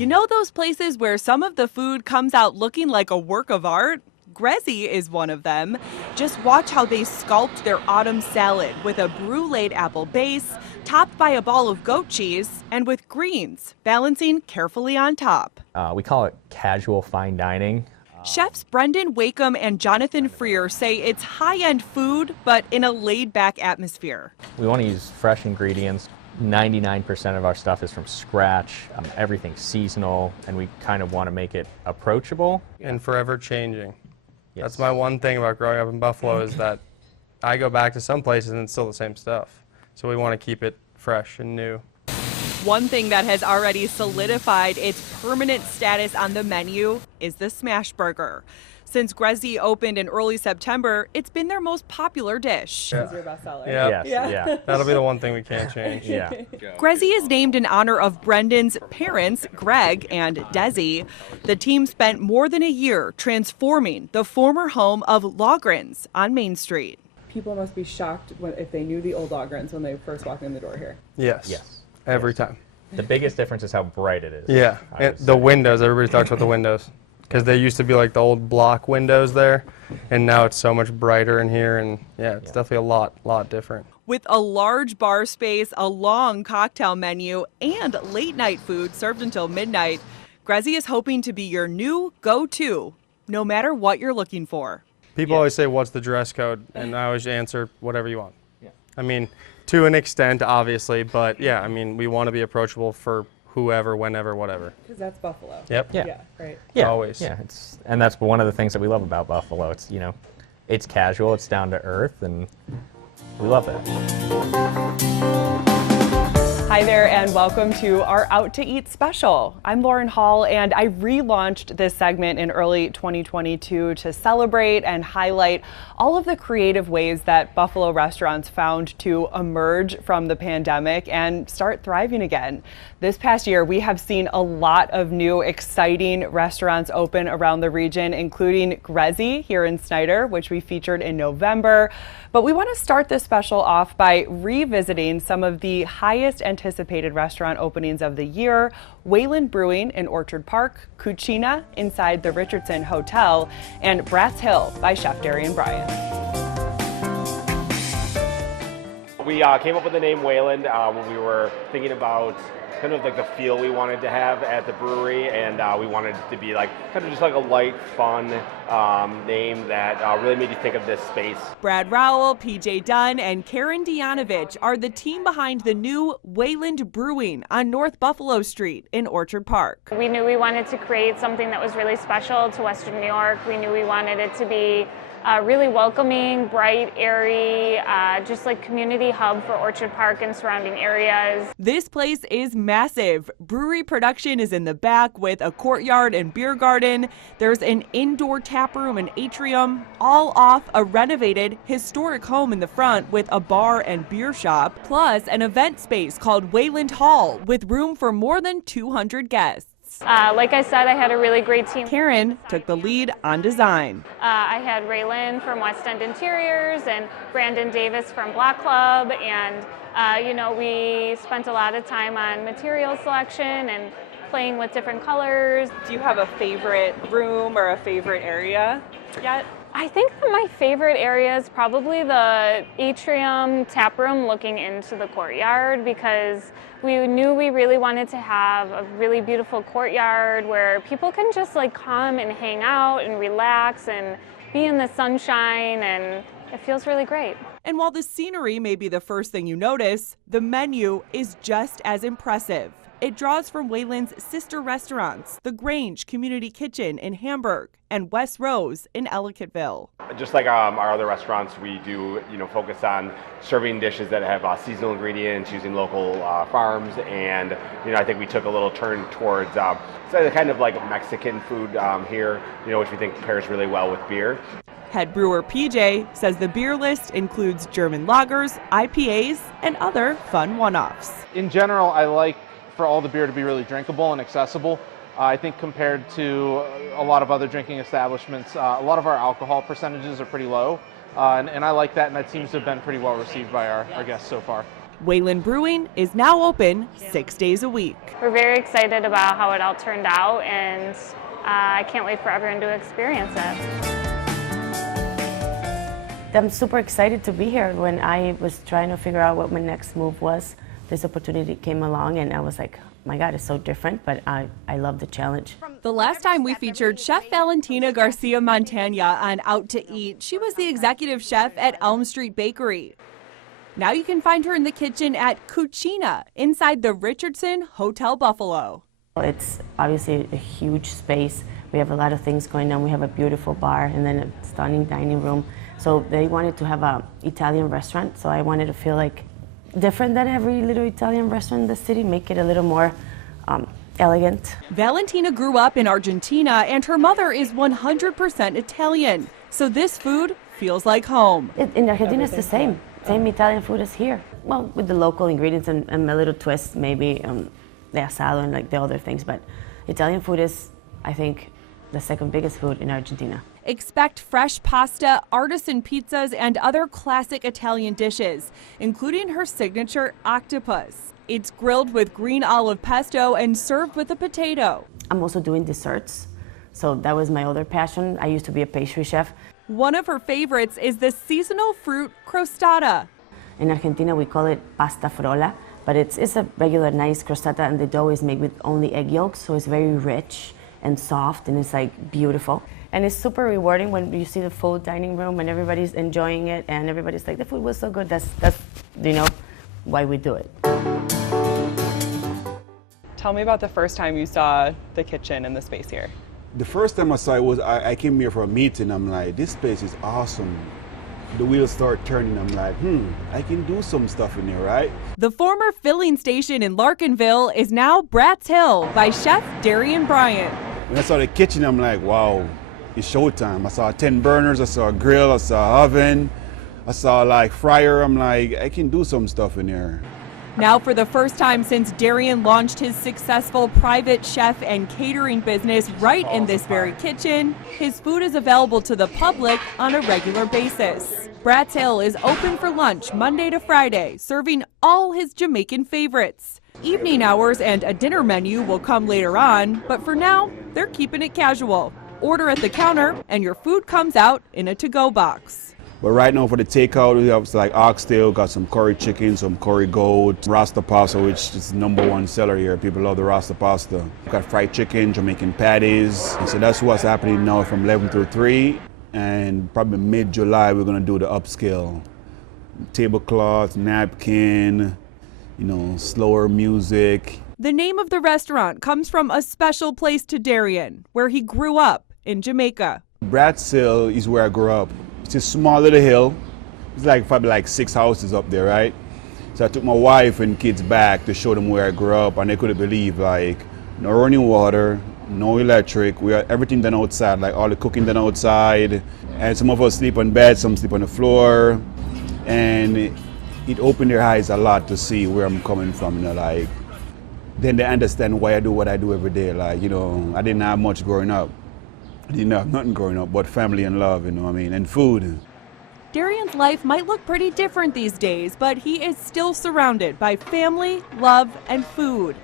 You know those places where some of the food comes out looking like a work of art? WGRZ is one of them. Just watch how they sculpt their autumn salad with a bruleed apple base, topped by a ball of goat cheese, and with greens, balancing carefully on top. We call it casual fine dining. Chefs Brendan Wakeham and Jonathan Freer say it's high-end food, but in a laid-back atmosphere. We want to use fresh ingredients. 99% of our stuff is from scratch. Everything's seasonal, and we kind of want to make it approachable. And forever changing. Yes. That's my one thing about growing up in Buffalo is that I go back to some places and it's still the same stuff. So we want to keep it fresh and new. One thing that has already solidified its permanent status on the menu is the smash burger. Since WGRZ opened in early September, it's been their most popular dish. Yeah. It's your bestseller. Yeah. Yes, yeah. That'll be the one thing we can't change. Yeah. WGRZ is named in honor of Brendan's parents, Greg and Desi. The team spent more than a year transforming the former home of Logrins on Main Street. People must be shocked if they knew the old Logrins when they first walked in the door here. Yes. Yes. Every time. The biggest difference is how bright it is. Yeah. I would And the say. windows, everybody talks about the windows. Because they used to be like the old block windows there, and now it's so much brighter in here, and yeah, it's definitely a lot different. With a large bar space, a long cocktail menu, and late night food served until midnight, WGRZ is hoping to be your new go-to, no matter what you're looking for. People always say, what's the dress code? And I always answer, whatever you want. Yeah. I mean, to an extent, obviously, but yeah, I mean, we want to be approachable for whoever, whenever, whatever. Because that's Buffalo. Yep. Yeah. Yeah, right. Yeah, Always. Yeah, and that's one of the things that we love about Buffalo. It's, it's casual, it's down to earth, and we love that. Hi there, and welcome to our Out to Eat special. I'm Lauren Hall, and I relaunched this segment in early 2022 to celebrate and highlight all of the creative ways that Buffalo restaurants found to emerge from the pandemic and start thriving again. This past year, we have seen a lot of new, exciting restaurants open around the region, including WGRZ here in Snyder, which we featured in November. But we want to start this special off by revisiting some of the highest anticipated restaurant openings of the year: Wayland Brewing in Orchard Park, Cucina inside the Richardson Hotel, and Bratz Hill by Chef Darian Bryan. We came up with the name Wayland when we were thinking about kind of like the feel we wanted to have at the brewery, and we wanted it to be like kind of just like a light, fun name that really made you think of this space. Brad Rowell, PJ Dunn, and Karen Dianovich are the team behind the new Wayland Brewing on North Buffalo Street in Orchard Park. We knew we wanted to create something that was really special to Western New York. We knew we wanted it to be really welcoming, bright, airy, just like community hub for Orchard Park and surrounding areas. This place is massive. Brewery production is in the back with a courtyard and beer garden. There's an indoor tap room and atrium, all off a renovated historic home in the front with a bar and beer shop, plus an event space called Wayland Hall with room for more than 200 guests. Like I said, I had a really great team. Karen took the lead on design. I had Raylan from West End Interiors and Brandon Davis from Block Club, and we spent a lot of time on material selection and playing with different colors. Do you have a favorite room or a favorite area yet? I think that my favorite area is probably the atrium tap room looking into the courtyard, because we knew we really wanted to have a really beautiful courtyard where people can just like come and hang out and relax and be in the sunshine, and it feels really great. And while the scenery may be the first thing you notice, the menu is just as impressive. It draws from Wayland's sister restaurants, the Grange Community Kitchen in Hamburg and West Rose in Ellicottville. Just like our other restaurants, we do focus on serving dishes that have seasonal ingredients, using local farms, and I think we took a little turn towards kind of like Mexican food here, which we think pairs really well with beer. Head brewer PJ says the beer list includes German lagers, IPAs, and other fun one-offs. In general, I like for all the beer to be really drinkable and accessible. I think compared to a lot of other drinking establishments, a lot of our alcohol percentages are pretty low, and I like that, and that seems to have been pretty well received by our guests so far. Wayland Brewing is now open 6 days a week. We're very excited about how it all turned out, and I can't wait for everyone to experience it. I'm super excited to be here. When I was trying to figure out what my next move was, this opportunity came along and I was like, my God, it's so different, but I love the challenge. The last time we featured Chef Valentina Garcia Montana on Out to Eat, she was the executive chef at Elm Street Bakery. Now you can find her in the kitchen at Cucina inside the Richardson Hotel Buffalo. It's obviously a huge space. We have a lot of things going on. We have a beautiful bar and then a stunning dining room. So they wanted to have an Italian restaurant, so I wanted to feel like different than every little Italian restaurant in the city, make it a little more elegant. Valentina grew up in Argentina and her mother is 100% Italian, so this food feels like home. In Argentina it's the same Italian food as here. Well, with the local ingredients and a little twist, maybe the asado and like the other things, but Italian food is, I think, the second biggest food in Argentina. Expect fresh pasta, artisan pizzas, and other classic Italian dishes, including her signature octopus. It's grilled with green olive pesto and served with a potato. I'm also doing desserts, so that was my other passion. I used to be a pastry chef. One of her favorites is the seasonal fruit crostata. In Argentina, we call it pasta frolla, but it's a regular nice crostata, and the dough is made with only egg yolks, so it's very rich and soft, and it's like beautiful. And it's super rewarding when you see the full dining room and everybody's enjoying it and everybody's like, the food was so good. That's why we do it. Tell me about the first time you saw the kitchen and the space here. The first time I saw it was I came here for a meeting. I'm like, this place is awesome. The wheels start turning. I'm like, I can do some stuff in here, right? The former filling station in Larkinville is now Bratz Hill by Chef Darian Bryant. When I saw the kitchen, I'm like, wow, it's showtime. I saw 10 burners, I saw a grill, I saw an oven, I saw like fryer. I'm like, I can do some stuff in here. Now for the first time since Darian launched his successful private chef and catering business right in this very kitchen, his food is available to the public on a regular basis. Bratz Hill is open for lunch Monday to Friday, serving all his Jamaican favorites. Evening hours and a dinner menu will come later on, but for now, they're keeping it casual. Order at the counter and your food comes out in a to-go box. But right now for the takeout, we have like oxtail, got some curry chicken, some curry goat, Rasta pasta, which is the #1 seller here. People love the Rasta pasta. We've got fried chicken, Jamaican patties. And so that's what's happening now from 11 through 3. And probably mid-July, we're gonna do the upscale. Tablecloth, napkin, slower music. The name of the restaurant comes from a special place to Darian, where he grew up in Jamaica. Bratz Hill is where I grew up. It's a small little hill. It's like probably like 6 houses up there, right? So I took my wife and kids back to show them where I grew up, and they couldn't believe, like, no running water, no electric. We had everything done outside, like all the cooking done outside. And some of us sleep on bed, some sleep on the floor. And it opened their eyes a lot to see where I'm coming from, like. Then they understand why I do what I do every day. Like, I didn't have much growing up. I didn't have nothing growing up but family and love, and food. Darian's life might look pretty different these days, but he is still surrounded by family, love, and food.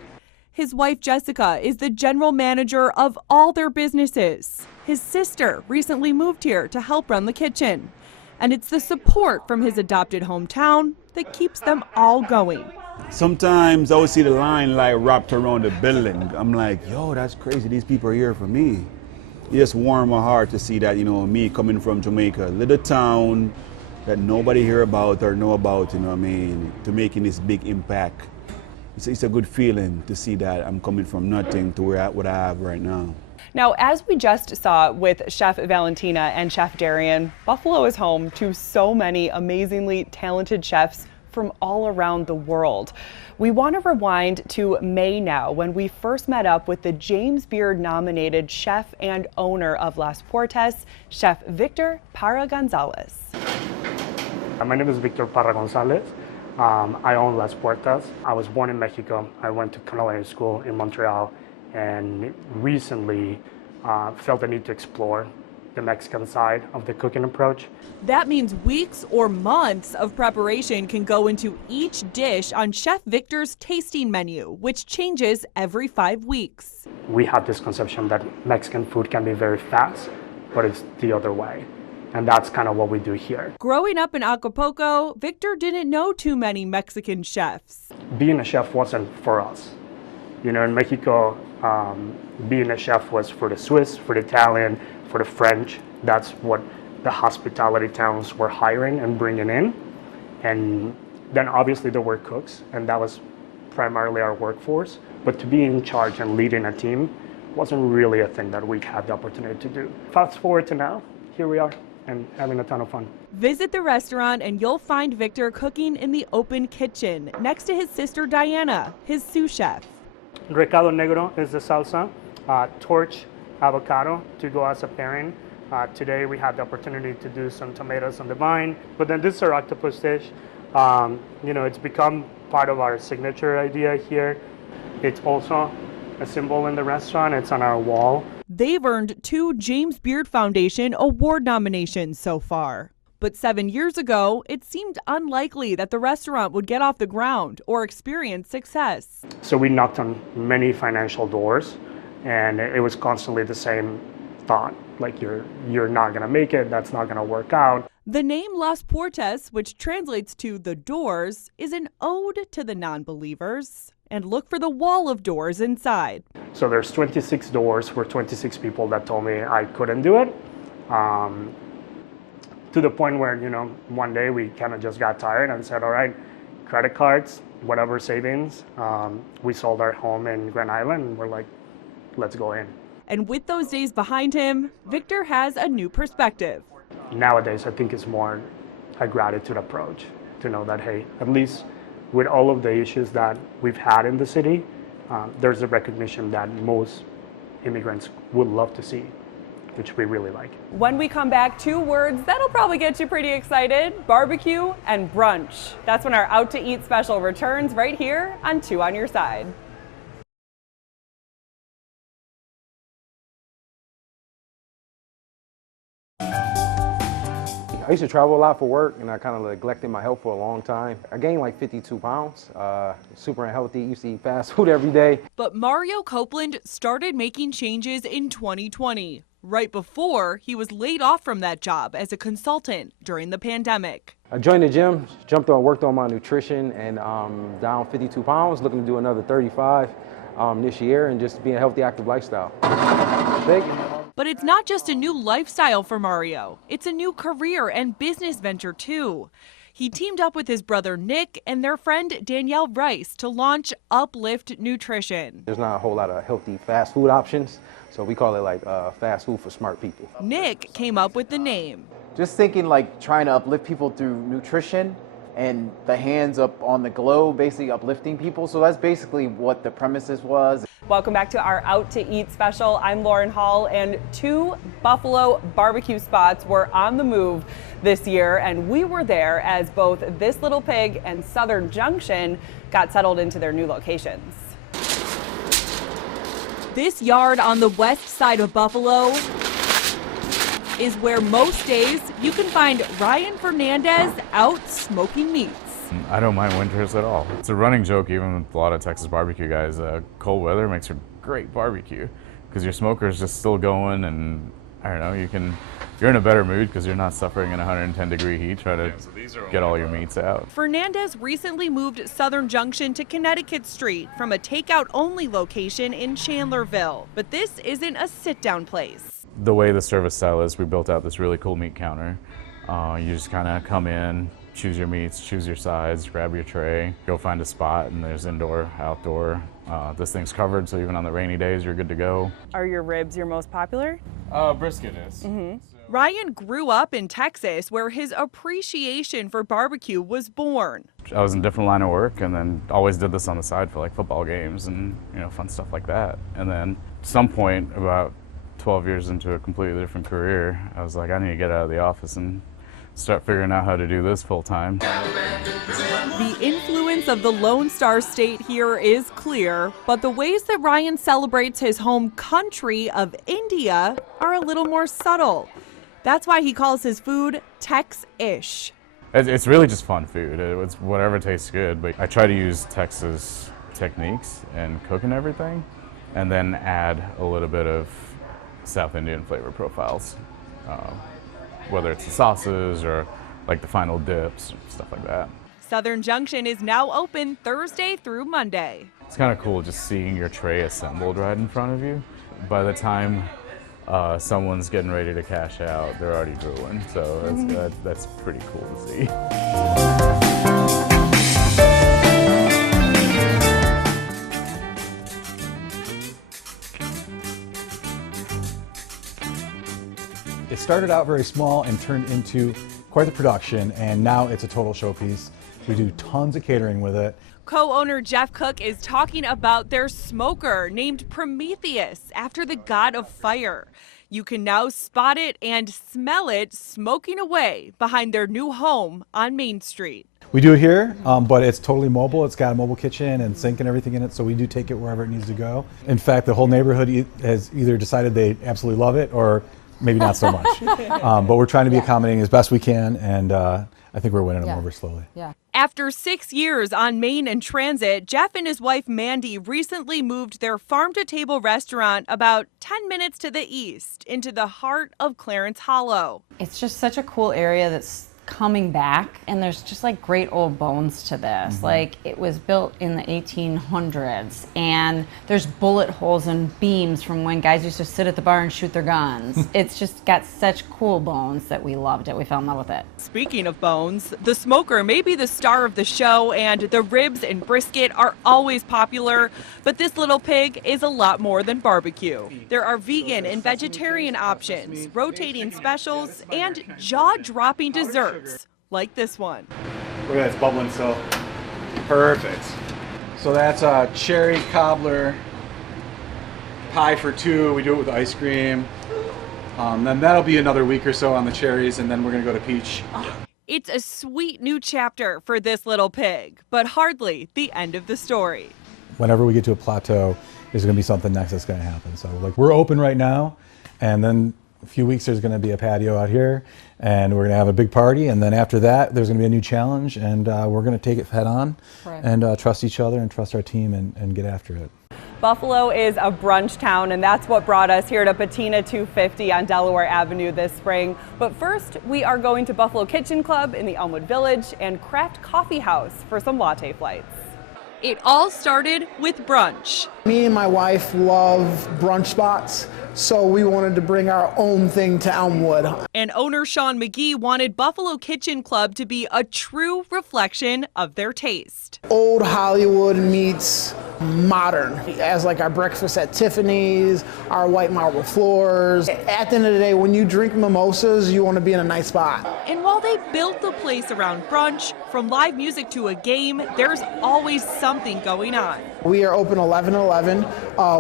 His wife, Jessica, is the general manager of all their businesses. His sister recently moved here to help run the kitchen. And it's the support from his adopted hometown that keeps them all going. Sometimes I would see the line like wrapped around the building. I'm like, yo, that's crazy. These people are here for me. It just warmed my heart to see that, me coming from Jamaica, a little town that nobody hear about or know about, to making this big impact. It's a good feeling to see that I'm coming from nothing to what I have right now. Now, as we just saw with Chef Valentina and Chef Darian, Buffalo is home to so many amazingly talented chefs from all around the world. We want to rewind to May now, when we first met up with the James Beard nominated chef and owner of Las Puertas, Chef Victor Parra Gonzalez. My name is Victor Parra Gonzalez. I own Las Puertas. I was born in Mexico. I went to culinary school in Montreal, and recently felt the need to explore the Mexican side of the cooking approach. That means weeks or months of preparation can go into each dish on Chef Victor's tasting menu, which changes every 5 weeks. We have this conception that Mexican food can be very fast, but it's the other way. And that's kind of what we do here. Growing up in Acapulco, Victor didn't know too many Mexican chefs. Being a chef wasn't for us. You know, in Mexico, being a chef was for the Swiss, for the Italian, for the French. That's what the hospitality towns were hiring and bringing in. And then obviously there were cooks, and that was primarily our workforce. But to be in charge and leading a team wasn't really a thing that we had the opportunity to do. Fast forward to now, here we are, and having a ton of fun. Visit the restaurant and you'll find Victor cooking in the open kitchen next to his sister Diana, his sous chef. Recado negro is the salsa, torch avocado to go as a pairing. Today we had the opportunity to do some tomatoes on the vine, but then this is our octopus dish. You know, it's become part of our signature idea here. It's also a symbol in the restaurant. It's on our wall. They've earned 2 James Beard Foundation award nominations so far. But 7 years ago, it seemed unlikely that the restaurant would get off the ground or experience success. So we knocked on many financial doors, and it was constantly the same thought, like you're not gonna make it, that's not gonna work out. The name Las Puertas, which translates to the doors, is an ode to the non-believers. And look for the wall of doors inside. So there's 26 doors for 26 people that told me I couldn't do it. To the point where, you know, one day we kind of just got tired and said, all right, credit cards, whatever savings. We sold our home in Grand Island and we're like, let's go in. And with those days behind him, Victor has a new perspective. Nowadays, I think it's more a gratitude approach to know that, hey, at least with all of the issues that we've had in the city, there's a recognition that most immigrants would love to see, which we really like. When we come back, 2 words that'll probably get you pretty excited: barbecue and brunch. That's when our Out to Eat special returns right here on 2 on Your Side. I used to travel a lot for work, and I kind of neglected my health for a long time. I gained like 52 pounds, super unhealthy, used to eat fast food every day. But Mario Copeland started making changes in 2020, right before he was laid off from that job as a consultant during the pandemic. I joined the gym, worked on my nutrition, and down 52 pounds, looking to do another 35 this year, and just be a healthy, active lifestyle. Thank you. But it's not just a new lifestyle for Mario. It's a new career and business venture, too. He teamed up with his brother Nick and their friend Danielle Rice to launch Uplift Nutrition. There's not a whole lot of healthy fast food options, so we call it like fast food for smart people. Nick came up with the name. Just thinking like trying to uplift people through nutrition and the hands up on the globe, basically uplifting people. So that's basically what the premises was. Welcome back to our Out to Eat special. I'm Lauren Hall, and 2 Buffalo barbecue spots were on the move this year, and we were there as both This Little Pig and Southern Junction got settled into their new locations. This yard on the west side of Buffalo is where most days you can find Ryan Fernandez out smoking meats. I don't mind winters at all. It's a running joke even with a lot of Texas barbecue guys. Cold weather makes for great barbecue because your smoker's just still going, and I don't know, you're in a better mood because you're not suffering in 110-degree heat trying to get all your meats out. Fernandez recently moved Southern Junction to Connecticut Street from a takeout-only location in Chandlerville. But this isn't a sit-down place. The way the service style is, we built out this really cool meat counter. You just kind of come in, choose your meats, choose your sides, grab your tray, go find a spot, and there's indoor, outdoor. This thing's covered, so even on the rainy days, you're good to go. Are your ribs your most popular? Brisket is. Mm-hmm. Ryan grew up in Texas, where his appreciation for barbecue was born. I was in a different line of work, and then always did this on the side for like football games and fun stuff like that. And then at some point, about 12 years into a completely different career, I was like, I need to get out of the office and start figuring out how to do this full time. The influence of the Lone Star State here is clear, but the ways that Ryan celebrates his home country of India are a little more subtle. That's why he calls his food Tex-ish. It's really just fun food. It's whatever tastes good, but I try to use Texas techniques in cooking everything and then add a little bit of South Indian flavor profiles, whether it's the sauces or like the final dips, stuff like that. Southern Junction is now open Thursday through Monday. It's kind of cool just seeing your tray assembled right in front of you. By the time someone's getting ready to cash out, they're already drooling. So that's pretty cool to see. It started out very small and turned into quite the production, and now it's a total showpiece. We do tons of catering with it. Co-owner Jeff Cook is talking about their smoker named Prometheus after the god of fire. You can now spot it and smell it smoking away behind their new home on Main Street. We do it here, but it's totally mobile. It's got a mobile kitchen and sink and everything in it, so we do take it wherever it needs to go. In fact, the whole neighborhood has either decided they absolutely love it or maybe not so much. But we're trying to be accommodating as best we can, and I think we're winning them over slowly. Yeah. After 6 years on Main and Transit, Jeff and his wife Mandy recently moved their farm-to-table restaurant about 10 minutes to the east into the heart of Clarence Hollow. It's just such a cool area that's coming back, and there's just like great old bones to this. Like, it was built in the 1800s, and there's bullet holes and beams from when guys used to sit at the bar and shoot their guns. It's just got such cool bones that we loved it. We fell in love with it. Speaking of bones, the smoker may be the star of the show, and the ribs and brisket are always popular, but this little pig is a lot more than barbecue. There are vegan and vegetarian options, rotating specials, and jaw-dropping desserts. Like this one. Look at that, it's bubbling so perfect. So that's a cherry cobbler pie for two. We do it with ice cream. Then that'll be another week or so on the cherries, and then we're gonna go to peach. It's a sweet new chapter for this little pig, but hardly the end of the story. Whenever we get to a plateau, there's gonna be something next that's gonna happen. So like, we're open right now, and then a few weeks there's gonna be a patio out here, and we're gonna have a big party, and then after that there's gonna be a new challenge, and we're gonna take it head on. Right. And trust each other and trust our team and get after it. Buffalo is a brunch town, and that's what brought us here to Patina 250 on Delaware Avenue this spring. But first, we are going to Buffalo Kitchen Club in the Elmwood Village and Craft Coffee House for some latte flights. It all started with brunch. Me and my wife love brunch spots, so we wanted to bring our own thing to Elmwood. And owner Sean McGee wanted Buffalo Kitchen Club to be a true reflection of their taste. Old Hollywood meets modern, as like our breakfast at Tiffany's, our white marble floors. At the end of the day, when you drink mimosas, you want to be in a nice spot. And while they built the place around brunch, from live music to a game, there's always something going on. We are open 11/11,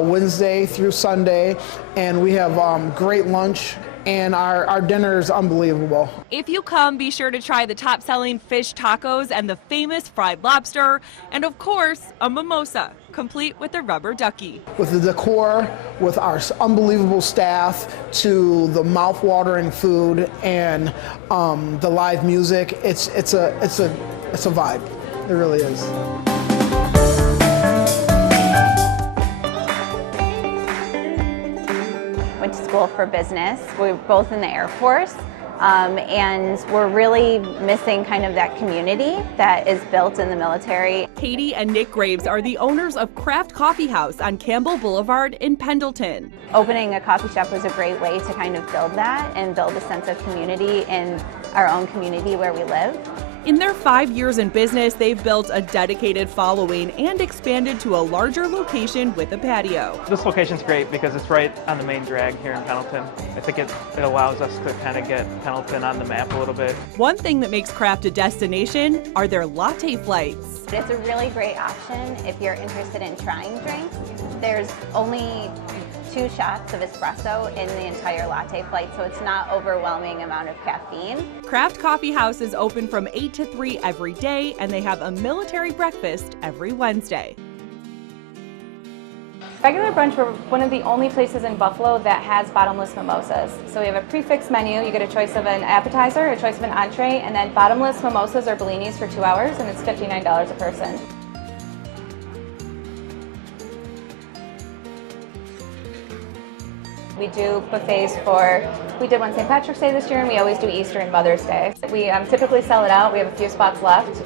Wednesday through Sunday, and we have great lunch. And our dinner is unbelievable. If you come, be sure to try the top-selling fish tacos and the famous fried lobster, and of course, a mimosa, complete with a rubber ducky. With the decor, with our unbelievable staff, to the mouth-watering food and the live music, it's a vibe. It really is. Went to school for business. We were both in the Air Force, and we're really missing kind of that community that is built in the military. Katie and Nick Graves are the owners of Craft Coffee House on Campbell Boulevard in Pendleton. Opening a coffee shop was a great way to kind of build that and build a sense of community in our own community where we live. In their 5 years in business, they've built a dedicated following and expanded to a larger location with a patio. This location's great because it's right on the main drag here in Pendleton. I think it allows us to kind of get Pendleton on the map a little bit. One thing that makes Craft a destination are their latte flights. It's a really great option if you're interested in trying drinks. There's only 2 shots of espresso in the entire latte flight, so it's not overwhelming amount of caffeine. Craft Coffee House is open from 8 to 3 every day, and they have a military breakfast every Wednesday. Regular Brunch, we're one of the only places in Buffalo that has bottomless mimosas. So we have a prefix menu. You get a choice of an appetizer, a choice of an entree, and then bottomless mimosas or bellinis for 2 hours, and it's $59 a person. We do buffets we did one St. Patrick's Day this year, and we always do Easter and Mother's Day. We typically sell it out. We have a few spots left,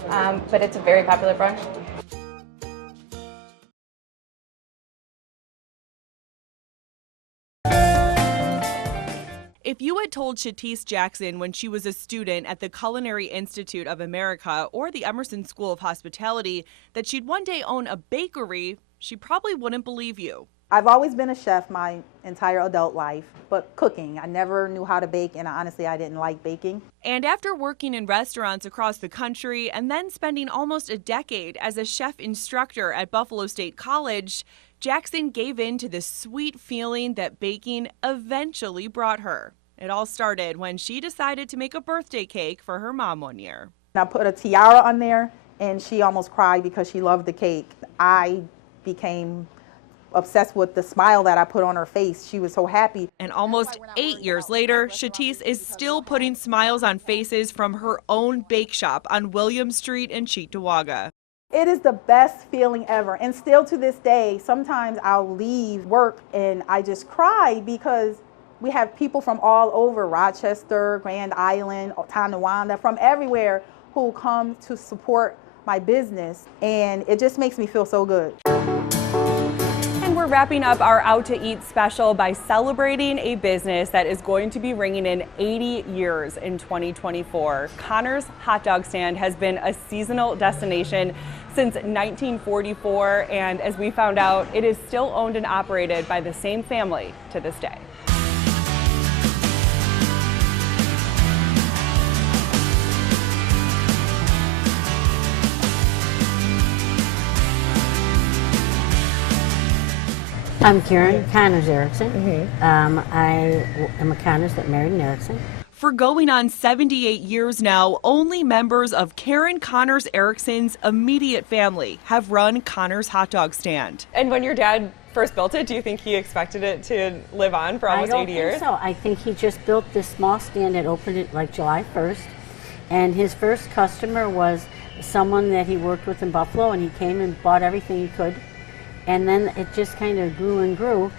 but it's a very popular brunch. If you had told Shatise Jackson when she was a student at the Culinary Institute of America or the Emerson School of Hospitality that she'd one day own a bakery, she probably wouldn't believe you. I've always been a chef my entire adult life, but cooking. I never knew how to bake, and honestly, I didn't like baking. And after working in restaurants across the country and then spending almost a decade as a chef instructor at Buffalo State College, Jackson gave in to the sweet feeling that baking eventually brought her. It all started when she decided to make a birthday cake for her mom one year. I put a tiara on there, and she almost cried because she loved the cake. I became obsessed with the smile that I put on her face. She was so happy. And almost 8 years later, Shatise is still putting smiles on faces from her own bake shop on William Street in Cheektowaga. It is the best feeling ever. And still to this day, sometimes I'll leave work and I just cry because we have people from all over, Rochester, Grand Island, Tonawanda, from everywhere who come to support my business. And it just makes me feel so good. We're wrapping up our Out to Eat special by celebrating a business that is going to be ringing in 80 years in 2024. Connor's Hot Dog Stand has been a seasonal destination since 1944, and as we found out, it is still owned and operated by the same family to this day. I'm Karen Connors Erickson. I am a Connors that married an Erickson. For going on 78 years now, only members of Karen Connors Erickson's immediate family have run Connors Hot Dog Stand. And when your dad first built it, do you think he expected it to live on for almost 80 years? I don't think so. I think he just built this small stand and opened it like July 1st. And his first customer was someone that he worked with in Buffalo, and he came and bought everything he could. And then it just kind of grew and grew.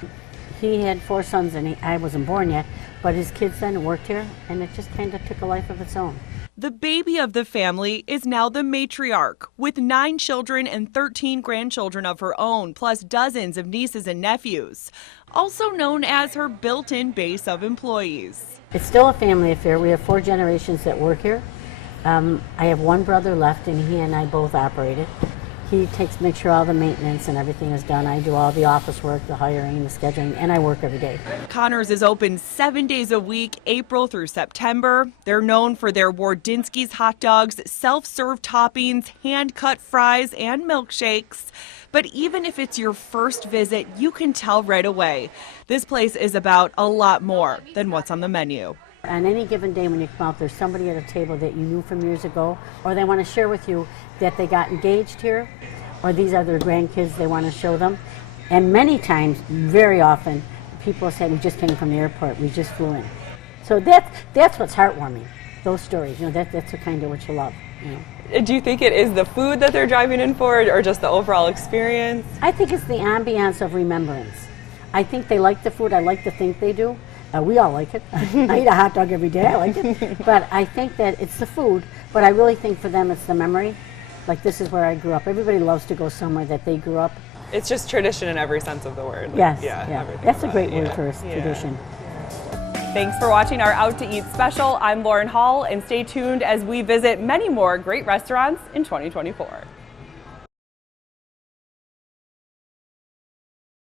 He had 4 sons, and I wasn't born yet, but his kids then worked here, and it just kind of took a life of its own. The baby of the family is now the matriarch, with 9 children and 13 grandchildren of her own, plus dozens of nieces and nephews, also known as her built-in base of employees. It's still a family affair. We have 4 generations that work here. I have 1 brother left, and he and I both operate it. He makes sure all the maintenance and everything is done. I do all the office work, the hiring, the scheduling, and I work every day. Connors is open 7 days a week, April through September. They're known for their Wardinski's hot dogs, self-serve toppings, hand-cut fries, and milkshakes. But even if it's your first visit, you can tell right away. This place is about a lot more than what's on the menu. On any given day when you come out, there's somebody at a table that you knew from years ago, or they want to share with you that they got engaged here, or these are their grandkids, they want to show them. And many times, very often, people say, we just came from the airport, we just flew in. So that's what's heartwarming, those stories. You know, that's kind of what you love. You know. Do you think it is the food that they're driving in for, or just the overall experience? I think it's the ambiance of remembrance. I think they like the food, I like to think they do. We all like it. I eat a hot dog every day, I like it. But I think that it's the food, but I really think for them it's the memory. Like, this is where I grew up. Everybody loves to go somewhere that they grew up. It's just tradition in every sense of the word. Like, yes, yeah. That's a great word for us, tradition. Thanks for watching our Out to Eat special. I'm Lauren Hall, and stay tuned as we visit many more great restaurants in 2024.